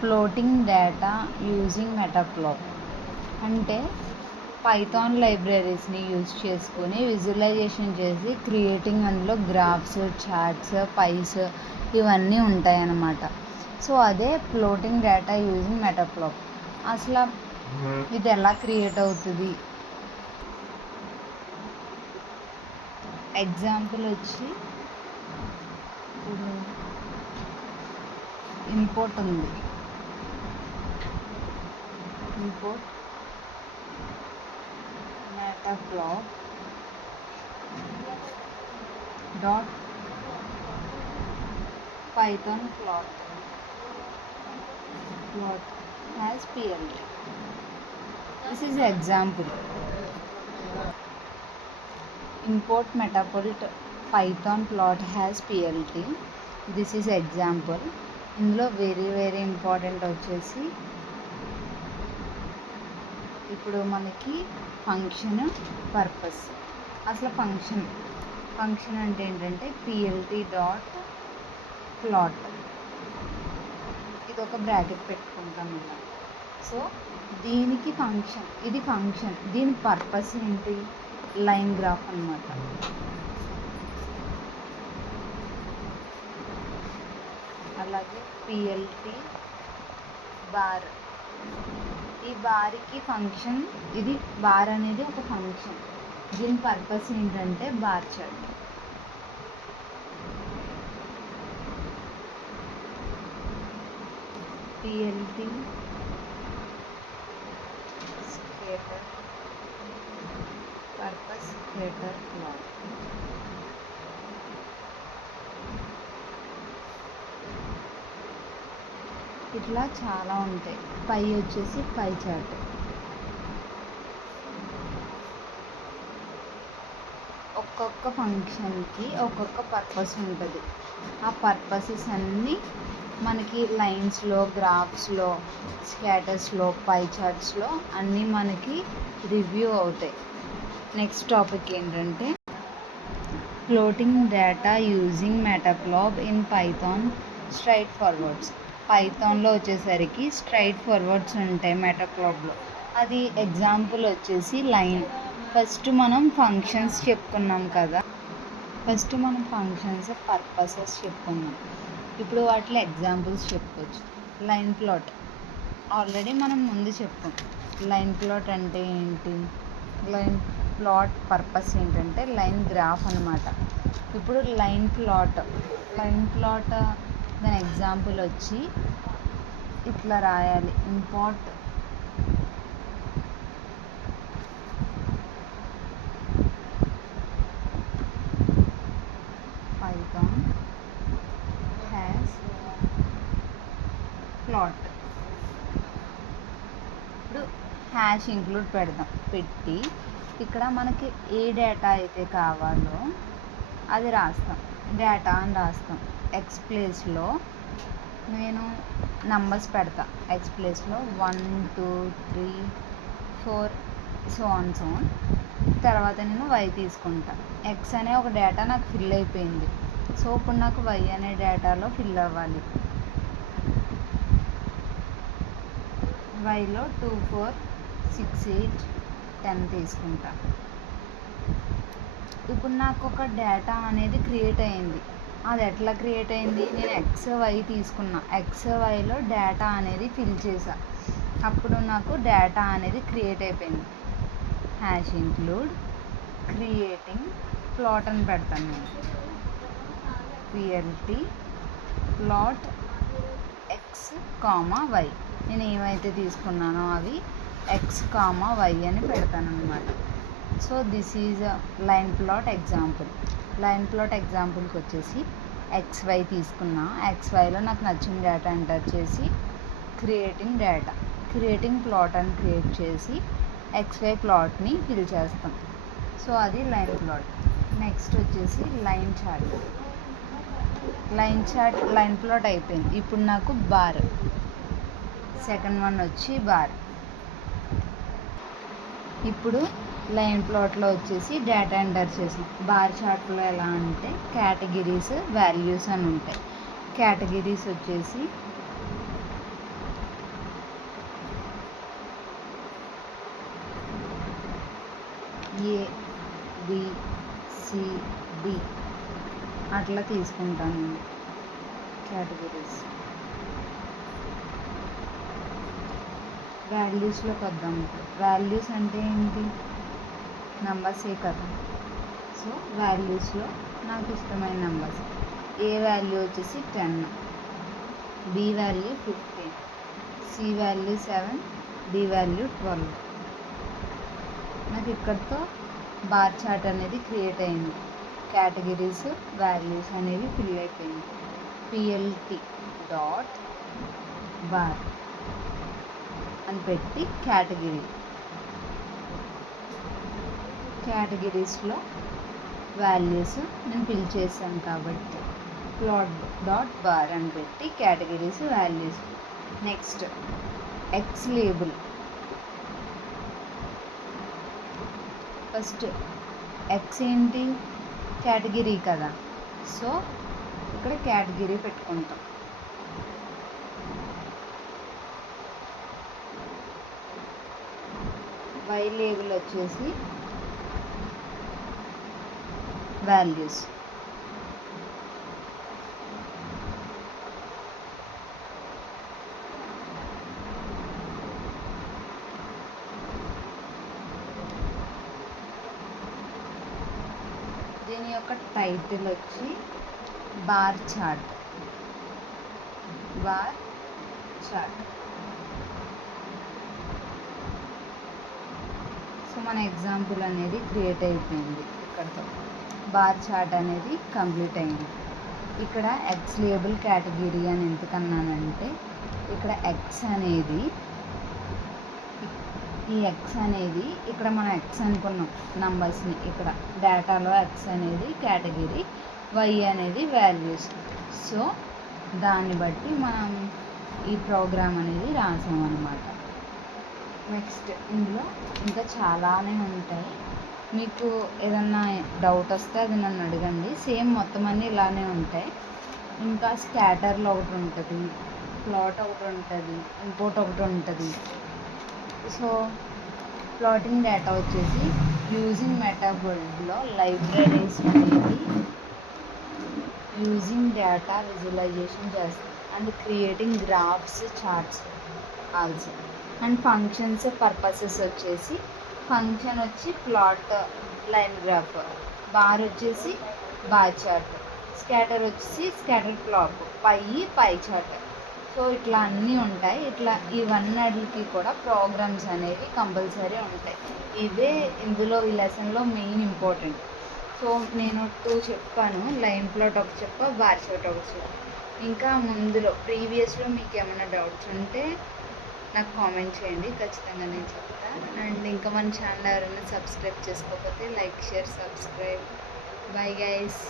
Floating data using మెటాప్లాట్ అంటే Python లైబ్రరీస్ని use చేసుకొని visualisation చేసి క్రియేటింగ్ అందులో గ్రాఫ్స్, చార్ట్స్, పైస్ ఇవన్నీ ఉంటాయన్నమాట. సో అదే ఫ్లోటింగ్ డేటా యూజింగ్ మెటాప్లాట్. అసలు ఇది ఎలా క్రియేట్ అవుతుంది? ఎగ్జాంపుల్ వచ్చి ఇప్పుడు ఇంపోర్ట్ ఉంది. Import matplot dot python plot has plt. This is an example. Import metaplot python plot has plt. This is example. ఇందులో వెరీ ఇంపార్టెంట్ వచ్చేసి ఇప్పుడు మనకి ఫంక్షన్ పర్పస్. అసలు ఫంక్షన్ అంటే ఏంటంటే పిఎల్టీ డాట్ ప్లాట్, ఇది ఒక బ్రాకెట్ పెట్టుకుంటాం ఇలా. సో దీనికి ఫంక్షన్, ఇది ఫంక్షన్, దీని పర్పస్ ఏంటి? లైన్ గ్రాఫ్ అన్నమాట. అలాగే పిఎల్టీ బార్, ఈ బార్కి ఫంక్షన్, ఇది బార్ అనేది ఒక ఫంక్షన్, దీని పర్పస్ ఏంటంటే bar chart. PLT scatter purpose scatter plot. ఇట్లా చాలా ఉంటాయి. పై వచ్చేసి పై చార్ట్. ఒక్కొక్క ఫంక్షన్కి ఒక్కొక్క పర్పస్ ఉంటుంది. ఆ పర్పసెస్ అన్నీ మనకి లైన్స్లో, గ్రాఫ్స్లో, స్కాటర్స్లో, పై చార్ట్స్లో అన్నీ మనకి రివ్యూ అవుతాయి. నెక్స్ట్ టాపిక్ ఏంటంటే plotting data using matplot in Python straight forwards. పైథాన్లో వచ్చేసరికి స్ట్రైట్ ఫార్వర్డ్స్ ఉంటాయి మెటాప్లాట్లో. అది ఎగ్జాంపుల్ వచ్చేసి లైన్. ఫస్ట్ మనం ఫంక్షన్స్ చెప్పుకున్నాం కదా, పర్పసెస్ చెప్పుకున్నాం. ఇప్పుడు వాటిలో ఎగ్జాంపుల్స్ చెప్పుకోవచ్చు. లైన్ ప్లాట్ ఆల్రెడీ మనం ముందు చెప్పాం. లైన్ ప్లాట్ అంటే ఏంటి? లైన్ ప్లాట్ పర్పస్ ఏంటంటే లైన్ గ్రాఫ్ అన్నమాట. ఇప్పుడు లైన్ ప్లాట్ దాని ఎగ్జాంపుల్ వచ్చి ఇట్లా రాయాలి. Import python has plot. ఇప్పుడు హ్యాష్ ఇంక్లూడ్ పెట్టి ఇక్కడ మనకి ఏ డేటా అయితే కావాలో అది రాస్తాం. డేటా అని రాస్తాం. ఎక్స్ ప్లేస్లో నేను నంబర్స్ పెడతా. ఎక్స్ ప్లేస్లో 1 2 3 4 సో ఆన్. తర్వాత నేను వై తీసుకుంటా. ఎక్స్ అనే ఒక డేటా నాకు ఫిల్ అయిపోయింది. సో ఇప్పుడు నాకు వై అనే డేటాలో ఫిల్ అవ్వాలి. వైలో 2 4 6 8 10 తీసుకుంటా. ఇప్పుడు నాకు ఒక డేటా అనేది క్రియేట్ అయింది. అది ఎట్లా క్రియేట్ అయింది? నేను ఎక్స్ వై తీసుకున్నా. ఎక్స్ వైలో డేటా అనేది ఫిల్ చేసా. అప్పుడు నాకు డేటా అనేది క్రియేట్ అయిపోయింది. హ్యాష్ ఇంక్లూడ్ క్రియేటింగ్ ప్లాట్ అని పెడతాను నేను. PLT plot X comma Y, నేను ఏమైతే తీసుకున్నానో అవి ఎక్స్ కామా వై అని పెడతాను అన్నమాట. So this is line plot example. Line plot ఎగ్జాంపుల్కి వచ్చేసి ఎక్స్ వై తీసుకున్నా. ఎక్స్ వైలో నాకు నచ్చిన డేటా ఎంటర్ చేసి క్రియేటింగ్ ప్లాట్ అని క్రియేట్ చేసి ఎక్స్ వై ప్లాట్ని ఫిల్ చేస్తాం. సో అది లైన్ ప్లాట్. నెక్స్ట్ వచ్చేసి లైన్ ప్లాట్ అయిపోయింది. ఇప్పుడు నాకు బార్, సెకండ్ వన్ వచ్చి బార్. ఇప్పుడు లైన్ ప్లాట్లో వచ్చేసి డేటా ఎంటర్ చేసాం. బార్ చార్ట్లో ఎలా అంటే కేటగిరీస్, వాల్యూస్ అని ఉంటాయి. కేటగిరీస్ వచ్చేసి సి, డి అట్లా తీసుకుంటాను నేను కేటగిరీస్. వాల్యూస్లోకి వద్దాం. వాల్యూస్ అంటే ఏంటి? నెంబర్సే కదా. సో వాల్యూస్లో నాకు ఇష్టమైన నెంబర్స్. ఏ వాల్యూ వచ్చేసి 10, B value 15, C value 7, D value 12. నాకు ఇక్కడితో బార్ చార్ట్ అనేది క్రియేట్ అయింది. కేటగిరీస్ వాల్యూస్ అనేవి ఫిల్ అయిపోయింది. పిఎల్టీ డాట్ బార్ అని పెట్టి కేటగిరీస్లో వాల్యూస్ నేను ఫిల్ చేశాను కాబట్టి ప్లాట్ డాట్ బార్ అని పెట్టి categories values. Next X label. First X ఏంటి? కేటగిరీ కదా. సో ఇక్కడ కేటగిరీ పెట్టుకుంటాం. వై లేబుల్ వచ్చేసి వాల్యూస్. దీని యొక్క టైటిల్ వచ్చి బార్ చార్ట్. సో మన ఎగ్జాంపుల్ అనేది క్రియేట్ అయిపోయింది. ఇక్కడతో బార్ చార్ట్ అనేది కంప్లీట్ అయింది. ఇక్కడ ఎక్స్ లేబుల్ కేటగిరీ అని ఎందుకన్నానంటే ఇక్కడ ఎక్స్ అనేది ఇక్కడ మనం ఎక్స్ అనుకున్నాం నంబర్స్ని. ఇక్కడ డేటాలో ఎక్స్ అనేది కేటగిరీ, వై అనేది వాల్యూస్. సో దాన్ని బట్టి మనం ఈ ప్రోగ్రామ్ అనేది రాసామన్నమాట. నెక్స్ట్ ఇందులో ఇంకా చాలానే ఉంటాయి. మీకు ఏదన్నా డౌట్ వస్తే అది నన్ను అడగండి. సేమ్ మొత్తం అన్నీ ఇలానే ఉంటాయి. ఇంకా స్కాటర్లో ఒకటి ఉంటుంది, ప్లాట్ ఒకటి ఉంటుంది, ఇంపోర్ట్ ఒకటి ఉంటుంది. సో ప్లాటింగ్ డేటా వచ్చేసి యూజింగ్ మెటాబుల్డ్లో లైబ్రరీస్ అనేది యూజింగ్ డేటా విజువలైజేషన్ చేస్తాం and creating graphs, charts also. And functions purposes వచ్చేసి ఫంక్షన్ వచ్చి ప్లాట్ లైన్ గ్రాఫ్, బార్ వచ్చేసి బార్ చార్ట్, స్కాటర్ వచ్చేసి scatter plot, pie chart. So ఇట్లా అన్నీ ఉంటాయి. ఇట్లా ఇవన్నిటికి కూడా ప్రోగ్రామ్స్ అనేవి కంపల్సరీ ఉంటాయి. ఇవే ఇందులో ఈ లెసన్లో మెయిన్ ఇంపార్టెంట్. సో నేను 2 చెప్పాను, లైన్ ప్లాట్ ఒకటి చెప్పా, బార్ చార్ట్ ఒకటి చెప్పా. ఇంకా ముందులో ప్రీవియస్లో మీకు ఏమైనా డౌట్స్ ఉంటే నాకు కామెంట్ చేయండి, ఖచ్చితంగా నేను చెప్తాను. అండ్ ఇంకా మన ఛానల్ ఎవరైనా సబ్స్క్రైబ్ చేసుకోకపోతే like, share, subscribe. Bye guys.